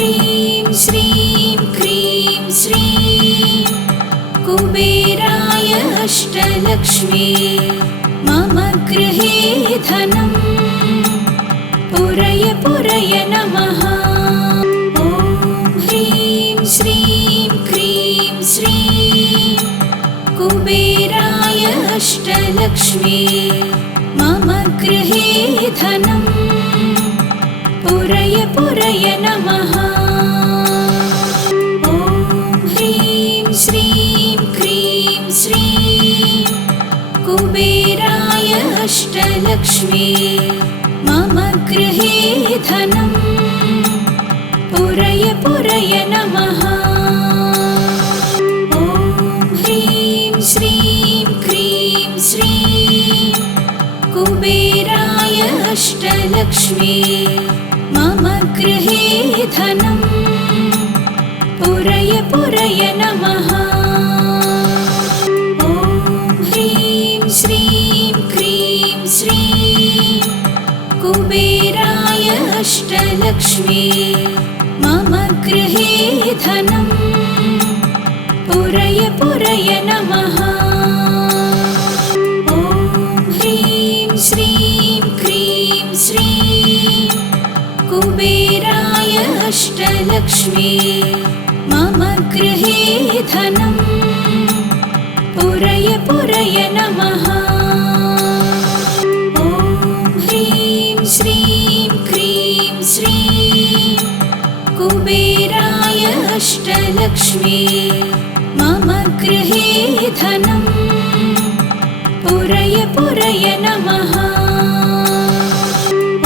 ह्रीं श्रीं क्रीं श्रीं कुबेराय अष्टलक्ष्मी मम गृहे धनं पुरय पुरय नमः। ॐ ह्रीं श्रीं क्रीं श्रीं कुबेराय अष्टलक्ष्मी मम गृहे धनं पुरय पुरय नमः। ॐ ह्रीं श्रीं क्रीं श्रीं कुबेराय अष्टलक्ष्मी मम गृहे धनं पुरय पुरय नमः। ॐ ह्रीं श्रीं क्रीं श्रीं कुबेराय अष्टलक्ष्मी मम गृहे धनं पुरय पुरय नमः। ॐ ह्रीं श्रीं क्रीं श्रीं कुबेराय अष्टलक्ष्मी मम गृहे धनं पुरय पुरय नमः। ॐ ह्रीं श्रीं क्रीं श्रीं कुबेराय अष्टलक्ष्मी मम गृहे धनं पुरय पुरय नमः। ॐ ह्रीं श्रीं क्रीं श्रीं कुबेराय अष्टलक्ष्मी मम गृहे धनं पुरय पुरय नमः।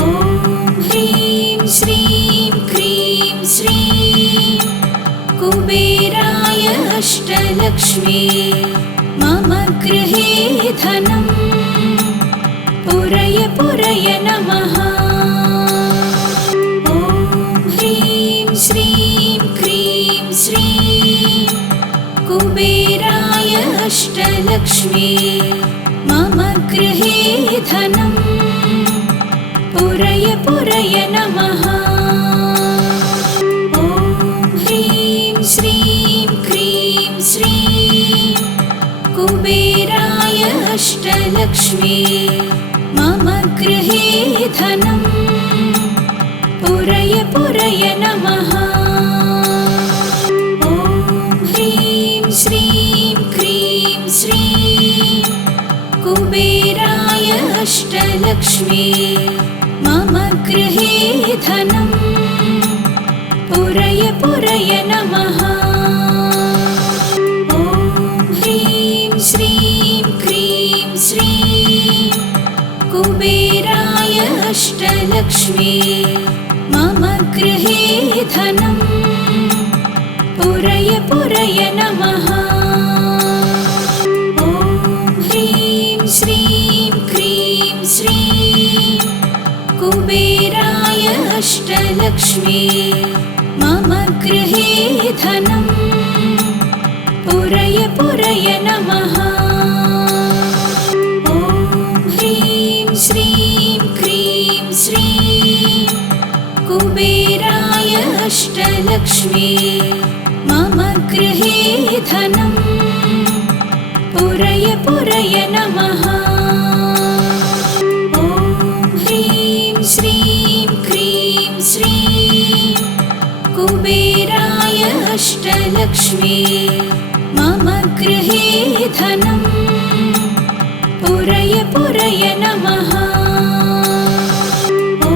ॐ ह्रीं श्रीं क्रीं श्रीं कुबेराय अष्टलक्ष्मी मम गृहे धनं पुरय पुरय नमः। ॐ ह्रीं श्रीं क्रीं श्रीं कुबेराय अष्टलक्ष्मी मम गृहे धनं पुरय पुरय नमः। ॐ ह्रीं श्रीं क्रीं श्रीं कुबेराय अष्टलक्ष्मी मम गृहे धनं पुरय पुरय नमः। ॐ ह्रीं श्रीं क्रीं श्रीं कुबेराय अष्टलक्ष्मी मम गृहे धनं पुरय पुरय नमः। ॐ ह्रीं श्रीं क्रीं श्रीं कुबेराय अष्टलक्ष्मी मम गृहे धनं पुरय पुरय नमः। ॐ ह्रीं श्रीं क्रीं श्रीं कुबेराय अष्टलक्ष्मी मम गृहे धनं पुरय पुरय नमः। ॐ ह्रीं श्रीं क्रीं श्रीं कुबेराय अष्टलक्ष्मी मम गृहे धनं पुरय पुरय नमः। ॐ ह्रीं श्रीं क्रीं श्रीं कुबेराय अष्टलक्ष्मी मम गृहे धनं पुरय पुरय नमः। ॐ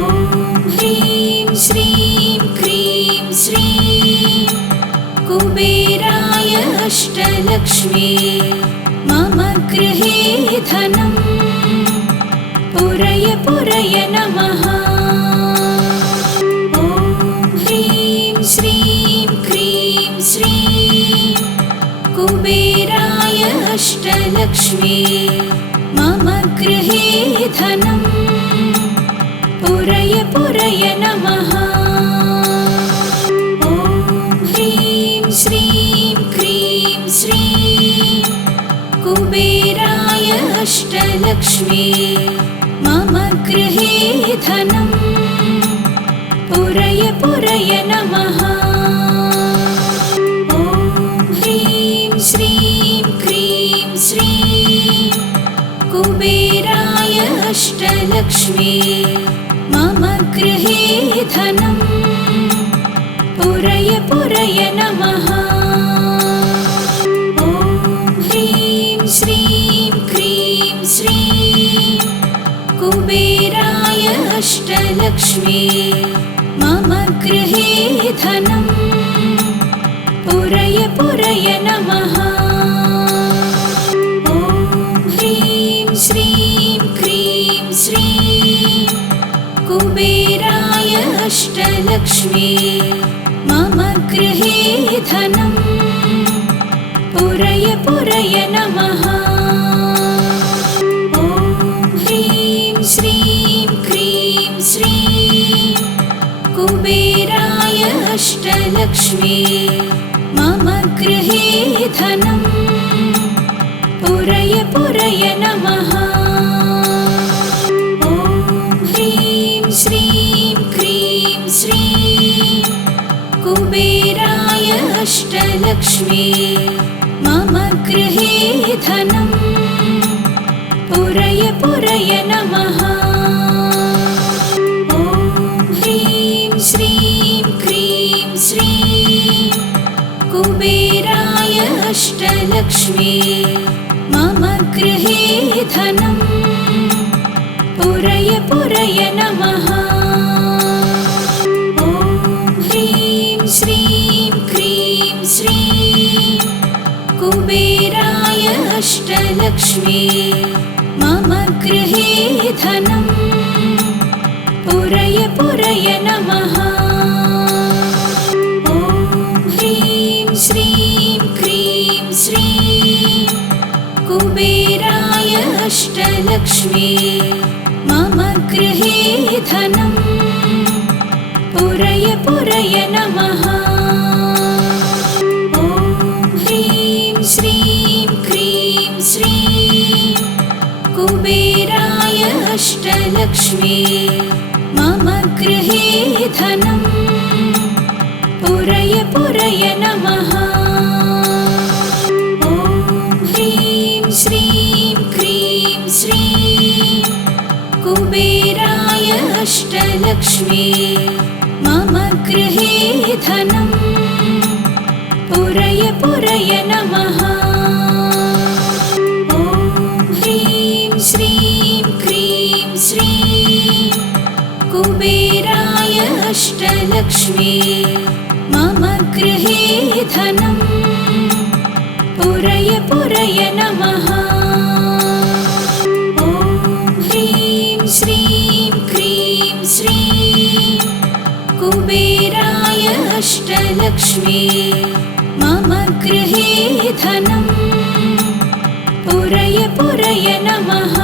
ह्रीं श्रीं क्रीं श्रीं कुबेराय अष्टलक्ष्मी मम गृहे धनं पुरय पुरय नमः। ॐ ह्रीं श्रीं क्रीं श्रीं कुबेराय अष्टलक्ष्मी मम गृहे धनं पुरय पुरय नमः। ॐ ह्रीं श्रीं क्रीं श्रीं कुबेराय अष्टलक्ष्मी मम गृहे धनं पुरय पुरय नमः। ॐ ह्रीं श्रीं क्रीं श्रीं कुबेराय अष्टलक्ष्मी मम गृहे धनम् पुरय पुरय नमः। ॐ ह्रीं श्रीं क्रीं श्रीं कुबेराय अष्टलक्ष्मी मम गृहे धनम् पुरय पुरय नमः। ॐ ह्रीं श्रीं क्रीं श्रीं कुबेराय अष्टलक्ष्मी मम गृहे धनम् पुरय पुरय नमः। ॐ ह्रीं श्रीं क्रीं श्रीं कुबेराय अष्टलक्ष्मी मम गृहे धनम् पुरय पुरय नमः। ॐ ह्रीं श्रीं क्रीं श्रीं कुबेराय अष्टलक्ष्मी मम गृहे धनम् पुरय पुरय नमः। ॐ ह्रीं श्रीं क्रीं श्रीं कुबेराय अष्टलक्ष्मी मम गृहे धनम् पुरय पुरय नमः। ॐ ह्रीं श्रीं क्रीं श्रीं कुबेराय अष्टलक्ष्मी मम गृहे धनम् पुरय पुरय नमः। ॐ ह्रीं श्रीं क्रीं श्रीं कुबेराय अष्टलक्ष्मी मम गृहे धनम् पुरय पुरय नमः। ॐ ह्रीं श्रीं क्रीं श्रीं कुबेराय अष्टलक्ष्मी मम गृहे धनम् पुरय पुरय नमः। ॐ ह्रीं श्रीं क्रीं श्रीं कुबेराय अष्टलक्ष्मी मम गृहे धनम् पुरय पुरय नमः। ॐ ह्रीं श्रीं क्रीं श्रीं कुबेराय अष्टलक्ष्मी मम गृहे धनम् पुरय पुरय नमः। ॐ ह्रीं श्रीं क्रीं श्रीं कुबेराय अष्टलक्ष्मी मम गृहे धनम् पुरय पुरय नमः।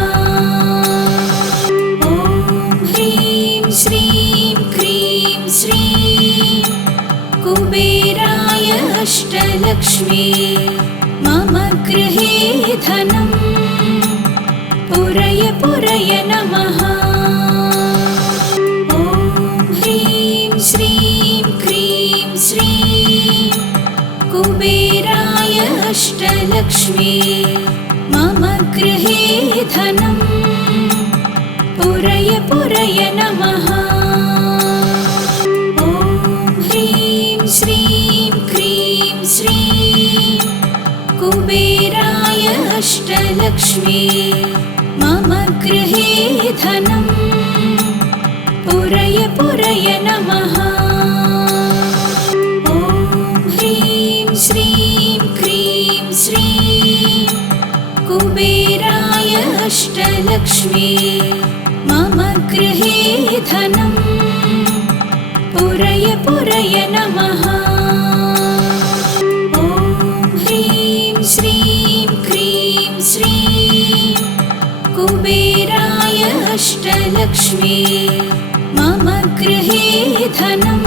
ॐ ह्रीं श्रीं क्रीं श्रीं कुबेराय अष्टलक्ष्मी मम गृहे धनम् पुरय पुरय नमः। ॐ ह्रीं श्रीं क्रीं श्रीं कुबेराय अष्टलक्ष्मी मम गृहे धनम् पुरय पुरय नमः। ॐ ह्रीं श्रीं क्रीं श्रीं कुबेराय अष्टलक्ष्मी मम गृहे धनम् पुरय पुरय नमः। ॐ ह्रीं श्रीं क्रीं श्रीं कुबेराय अष्टलक्ष्मी मम गृहे धनम् पुरय पुरय नमः। ॐ ह्रीं श्रीं क्रीं श्रीं कुबेराय अष्टलक्ष्मी मम गृहे धनम्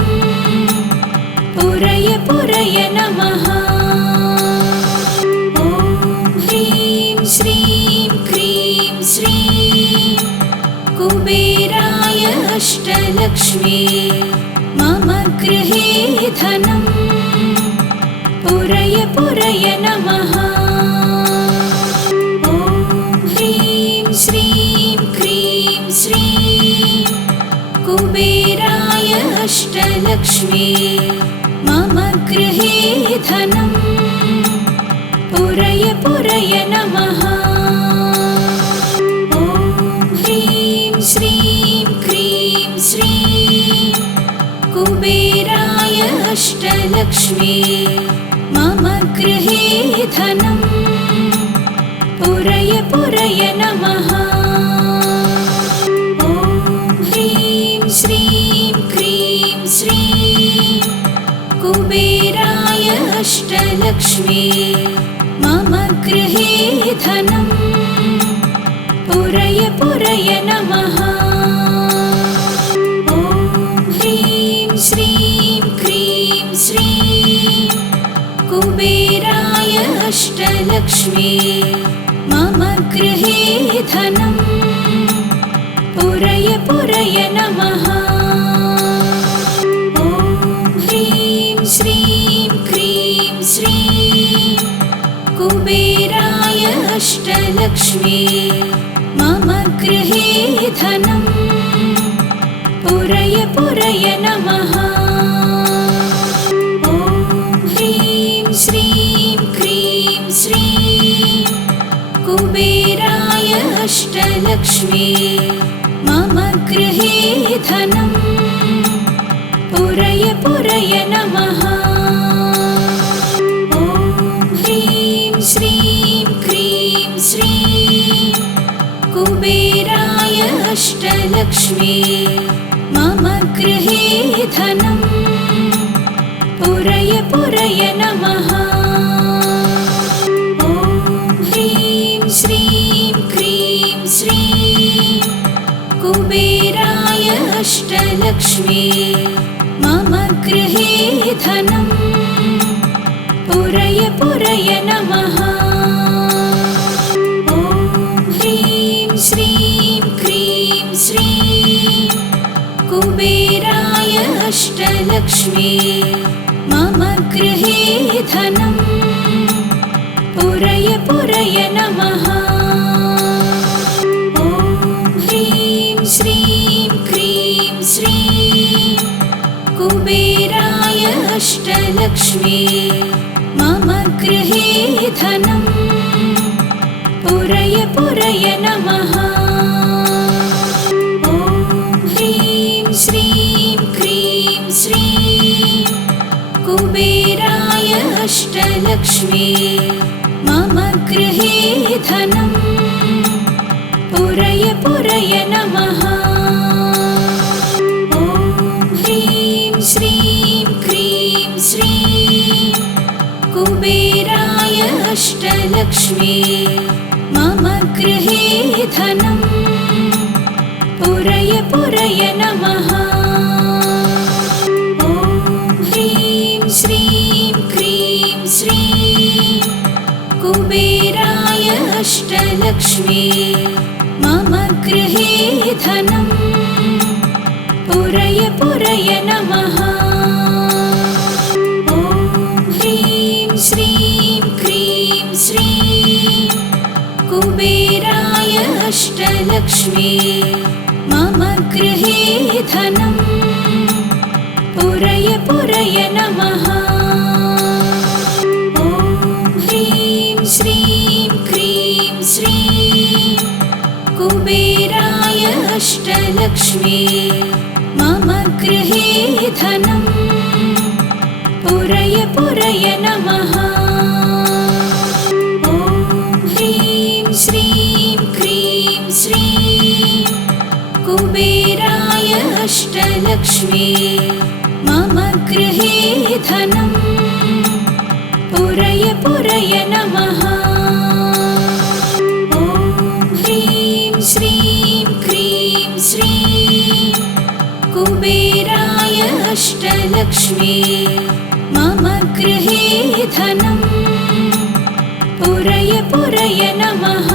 पुरय पुरय नमः। ॐ ह्रीं श्रीं क्रीं श्रीं कुबेराय अष्टलक्ष्मी मम गृहे धनं पुरय पुरय नमः। ॐ ह्रीं श्रीं क्रीं श्रीं कुबेराय अष्टलक्ष्मी मम गृहे धनं पुरय पुरय नमः। ॐ ह्रीं श्रीं क्रीं श्रीं कुबेराय अष्टलक्ष्मी मम गृहे धनं पुरय पुरय नमः। ॐ ह्रीं श्रीं क्रीं श्रीं कुबेराय अष्टलक्ष्मी मम गृहे धनं पुरय पुरय नमः। ॐ ह्रीं श्रीं क्रीं श्रीं कुबेराय अष्टलक्ष्मी मम गृहे धनं पुरय पुरय नमः। ॐ ह्रीं श्रीं क्रीं श्रीं कुबेराय अष्टलक्ष्मी मम गृहे धनं पुरय पुरय नमः। ॐ ह्रीं श्रीं क्रीं श्रीं कुबेराय अष्टलक्ष्मी मम गृहे धनं पुरय पुरय नमः। ॐ ह्रीं श्रीं क्रीं श्रीं कुबेराय अष्टलक्ष्मी मम गृहे धनं पुरय पुरय नमः। ॐ ह्रीं श्रीं क्रीं श्रीं कुबेराय अष्टलक्ष्मी मम गृहे धनं पुरय पुरय नमः। ॐ ह्रीं श्रीं क्रीं श्रीं कुबेराय अष्टलक्ष्मी मम गृहे धनं पुरय पुरय नमः। ॐ ह्रीं श्रीं क्रीं श्रीं कुबेराय अष्टलक्ष्मी मम गृहे धनं पुरय पुरय नमः। ॐ ह्रीं श्रीं क्रीं श्रीं कुबेराय अष्टलक्ष्मी मम गृहे धनं पुरय पुरय नमः। ॐ ह्रीं श्रीं क्रीं श्रीं कुबेराय अष्टलक्ष्मी मम गृहे धनं पुरय पुरय नमः। ॐ ह्रीं श्रीं क्रीं श्रीं कुबेराय अष्टलक्ष्मी मम गृहे धनं पुरय पुरय नमः। ॐ ह्रीं श्रीं क्रीं श्रीं कुबेराय अष्टलक्ष्मी मम गृहे धनं पुरय पुरय नमः। ॐ ह्रीं श्रीं क्रीं श्रीं कुबेराय अष्टलक्ष्मी मम गृहे धनं पुरय पुरय नमः। ॐ ह्रीं श्रीं क्रीं श्रीं कुबेराय अष्टलक्ष्मी मम गृहे धनं पुरय पुरय नमः। ॐ ह्रीं श्रीं क्रीं श्रीं कुबेराय अष्टलक्ष्मी मम गृहे धनं पुरय पुरय नमः।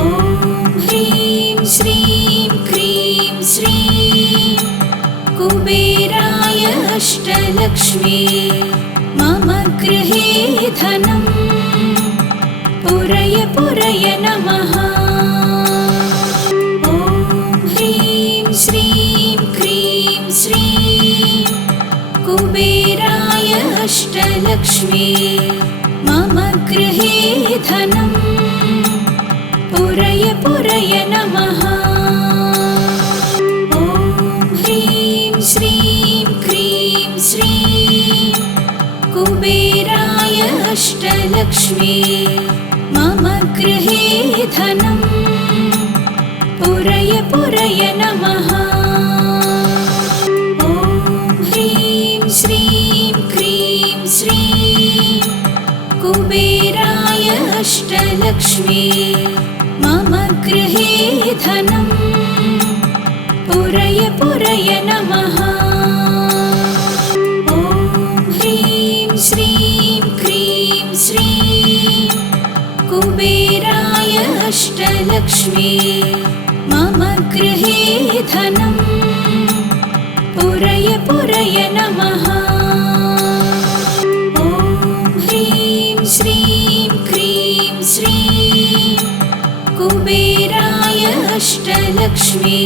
ॐ ह्रीं श्रीं क्रीं श्रीं कुबेराय अष्टलक्ष्मी मम गृहे धनम् पुरय पुरय नमः। ॐ ह्रीं श्रीं क्रीं श्रीं कुबेराय अष्टलक्ष्मी मम गृहे धनम् पुरय पुरय नमः। ॐ ह्रीं श्रीं क्रीं श्रीं कुबेराय अष्टलक्ष्मी मम गृहे धनम् पुरय पुरय नमः। ॐ ह्रीं श्रीं क्रीं श्रीं कुबेराय अष्टलक्ष्मी मम गृहे धनम् पुरय पुरय नमः। ॐ ह्रीं श्रीं क्रीं श्रीं कुबेराय अष्टलक्ष्मी मम गृहे धनम् पुरय पुरय नमः। ॐ ह्रीं श्रीं क्रीं श्रीं कुबेराय अष्टलक्ष्मी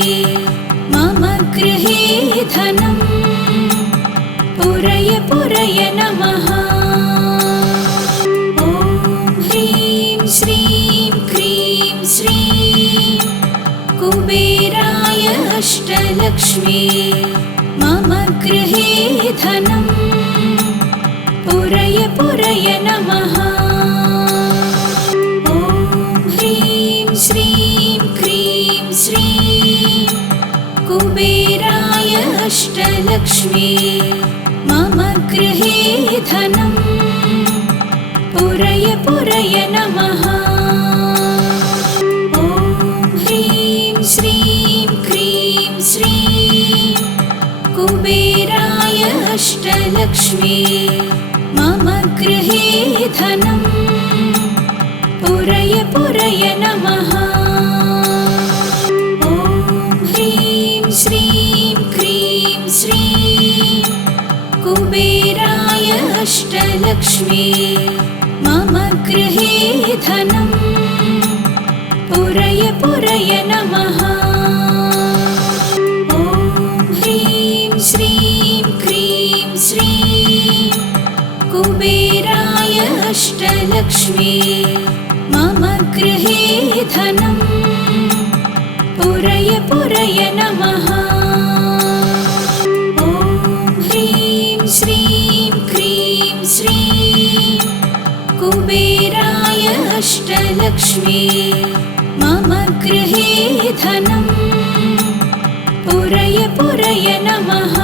मम गृहे धनम् पुरय पुरय नमः। ॐ ह्रीं श्रीं क्रीं श्रीं कुबेराय अष्टलक्ष्मी मम गृहे धनम् पुरय पुरय नमः। ॐ ह्रीं श्रीं क्रीं श्रीं कुबेराय अष्टलक्ष्मी मम गृहे धनम् पुरय पुरय नमः। ॐ ह्रीं श्रीं क्रीं श्रीं कुबेराय अष्टलक्ष्मी मम गृहे धनम् पुरय पुरय नमः। ॐ ह्रीं श्रीं क्रीं श्रीं कुबेराय अष्टलक्ष्मी मम गृहे धनम् पुरय पुरय नमः। ॐ ह्रीं श्रीं क्रीं श्रीं कुबेराय अष्टलक्ष्मी मम गृहे धनम् पुरय पुरय नमः। ॐ ह्रीं श्रीं क्रीं श्रीं कुबेराय अष्टलक्ष्मी मम गृहे धनम् पुरय पुरय नमः।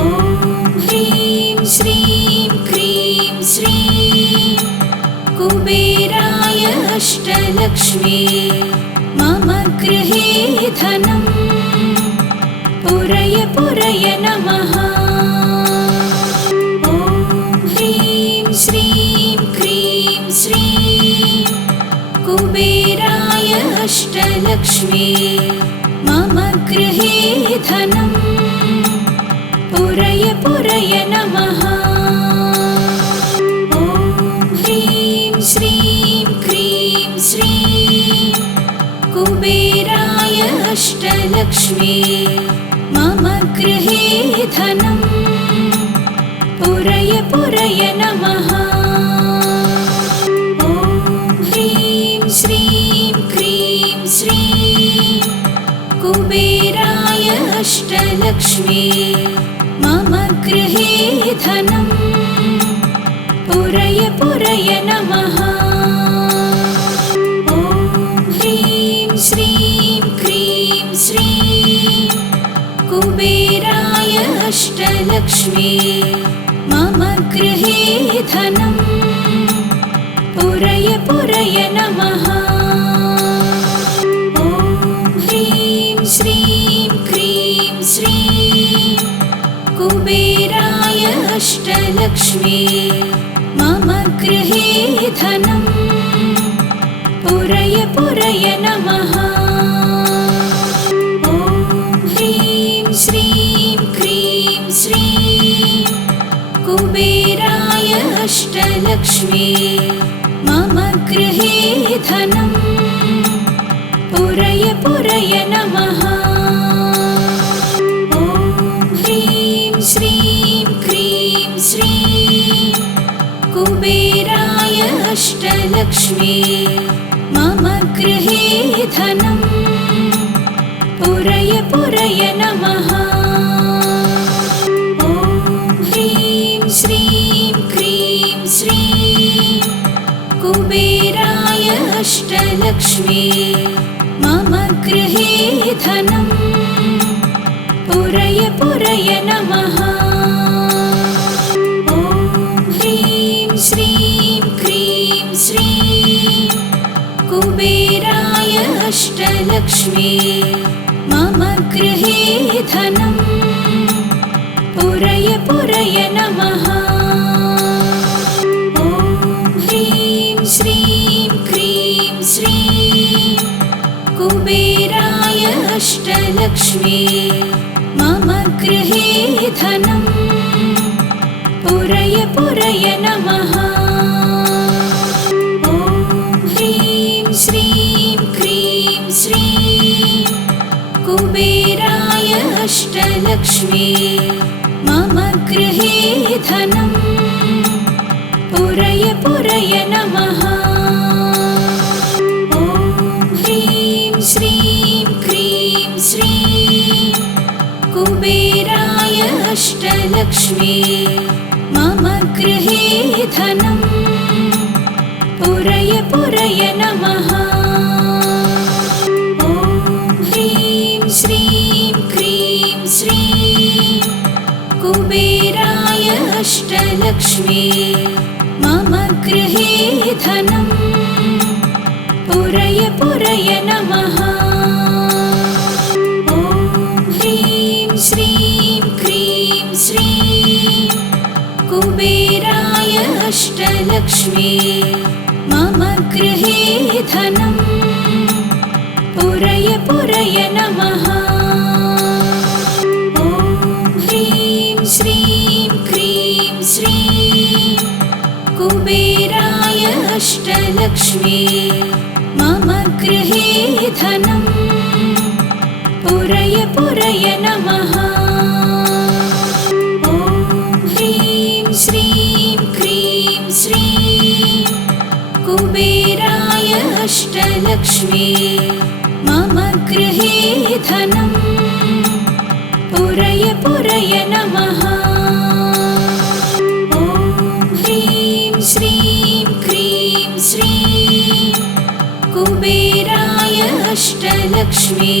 ॐ ह्रीं श्रीं क्रीं श्रीं कुबेराय अष्टलक्ष्मी मम गृहे धनम् पुरय पुरय नमः। ॐ ह्रीं श्रीं क्रीं श्रीं कुबेराय अष्टलक्ष्मी मम गृहे धनम् पुरय पुरय नमः। ॐ ह्रीं श्रीं क्रीं श्रीं कुबेराय अष्टलक्ष्मी मम गृहे धनम् पुरय पुरय नमः। ॐ ह्रीं श्रीं क्रीं श्रीं कुबेराय अष्टलक्ष्मी मम गृहे धनम् पुरय पुरय नमः। ॐ ह्रीं श्रीं क्रीं श्रीं कुबेराय अष्टलक्ष्मी मम गृहे धनम् पुरय पुरय नमः। ॐ ह्रीं श्रीं क्रीं श्रीं कुबेराय अष्टलक्ष्मी मम गृहे धनम् पुरय पुरय नमः। ॐ ह्रीं श्रीं क्रीं श्रीं कुबेराय अष्टलक्ष्मी मम गृहे धनं पुरय पुरय नमः। ॐ ह्रीं श्रीं क्रीं श्रीं कुबेराय अष्टलक्ष्मी मम गृहे धनं पुरय पुरय नमः। ॐ ह्रीं श्रीं क्रीं श्रीं कुबेराय अष्टलक्ष्मी मम गृहे धनं पुरय पुरय नमः। ॐ ह्रीं श्रीं क्रीं श्रीं कुबेराय अष्टलक्ष्मी मम गृहे धनं पुरय पुरय नमः। ॐ ह्रीं श्रीं क्रीं श्रीं कुबेराय अष्टलक्ष्मी मम गृहे धनं पुरय पुरय नमः। ॐ ह्रीं श्रीं क्रीं श्रीं कुबेराय अष्टलक्ष्मी मम गृहे धनं पुरय पुरय नमः। ॐ ह्रीं श्रीं क्रीं श्रीं कुबेराय अष्टलक्ष्मी मम गृहे धनं पुरय पुरय नमः। ॐ ह्रीं श्रीं क्रीं श्रीं कुबेराय अष्टलक्ष्मी मम गृहे धनं पुरय पुरय नमः। ॐ ह्रीं श्रीं क्रीं श्रीं कुबेराय अष्टलक्ष्मी मम गृहे धनं पुरय पुरय नमः। ॐ ह्रीं श्रीं क्रीं श्रीं कुबेराय अष्टलक्ष्मी मम गृहे धनं पुरय पुरय नमः। ॐ ह्रीं श्रीं क्रीं श्रीं कुबेराय अष्टलक्ष्मी मम गृहे धनं पुरय पुरय नमः। ॐ ह्रीं श्रीं क्रीं श्रीं कुबेराय अष्टलक्ष्मी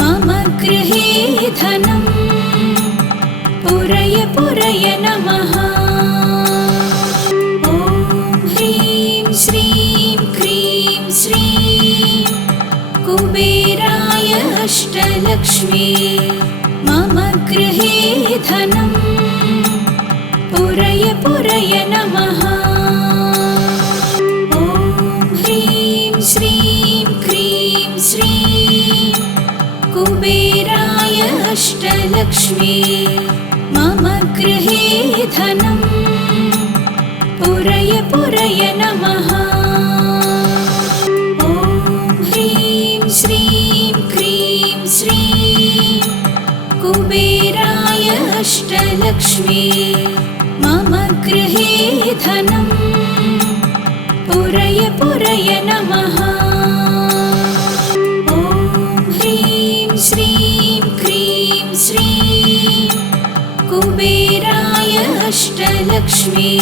मम गृहे धनं पुरय पुरय नमः। ॐ ह्रीं श्रीं क्रीं श्रीं कुबेराय अष्टलक्ष्मी मम गृहे धनं पुरय पुरय नमः। ॐ ह्रीं श्रीं क्रीं श्रीं कुबेराय अष्टलक्ष्मी मम गृहे धनं पुरय पुरय नमः। ॐ ह्रीं श्रीं क्रीं श्रीं कुबेराय अष्टलक्ष्मी मम गृहे धनं पुरय पुरय नमः। ॐ ह्रीं श्रीं क्रीं श्रीं कुबेराय अष्टलक्ष्मी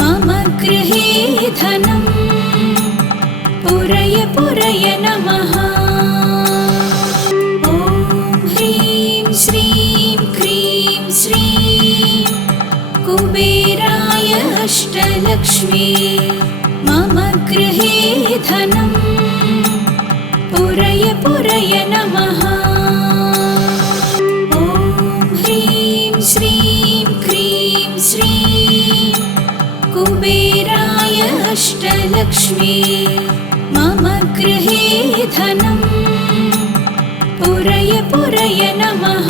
मम गृहे धनं पुरय पुरय नमः। ॐ ह्रीं श्रीं क्रीं श्रीं कुबेराय अष्टलक्ष्मी मम गृहे धनं पुरय पुरय नमः। ॐ ह्रीं श्रीं क्रीं श्रीं कुबेराय अष्टलक्ष्मी मम गृहे धनं पुरय पुरय नमः।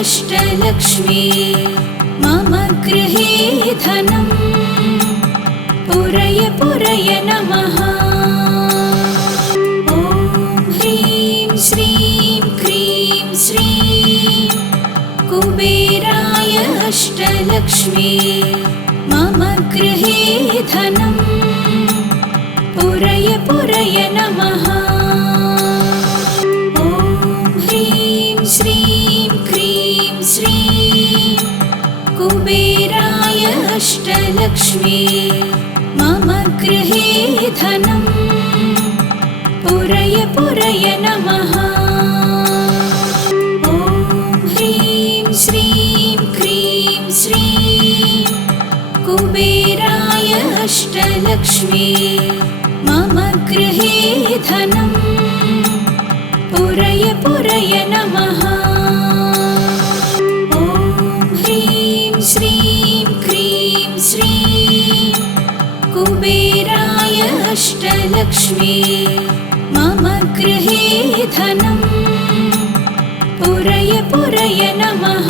अष्टलक्ष्मी मम गृहे धनं पुरय पुरय नमः। ॐ ह्रीं श्रीं क्रीं श्रीं कुबेराय अष्टलक्ष्मी मम गृहे धनं पुरय पुरय नमः। ॐ ह्रीं श्रीं क्रीं श्रीं कुबेराय अष्टलक्ष्मी मम गृहे धनं पुरय पुरय नमः। ॐ ह्रीं श्रीं क्रीं श्रीं कुबेराय अष्टलक्ष्मी मम गृहे धनं पुरय पुरय नमः। ॐ ह्रीं श्रीं क्रीं श्रीं कुबेराय अष्टलक्ष्मी मम गृहे धनं पुरय पुरय नमः।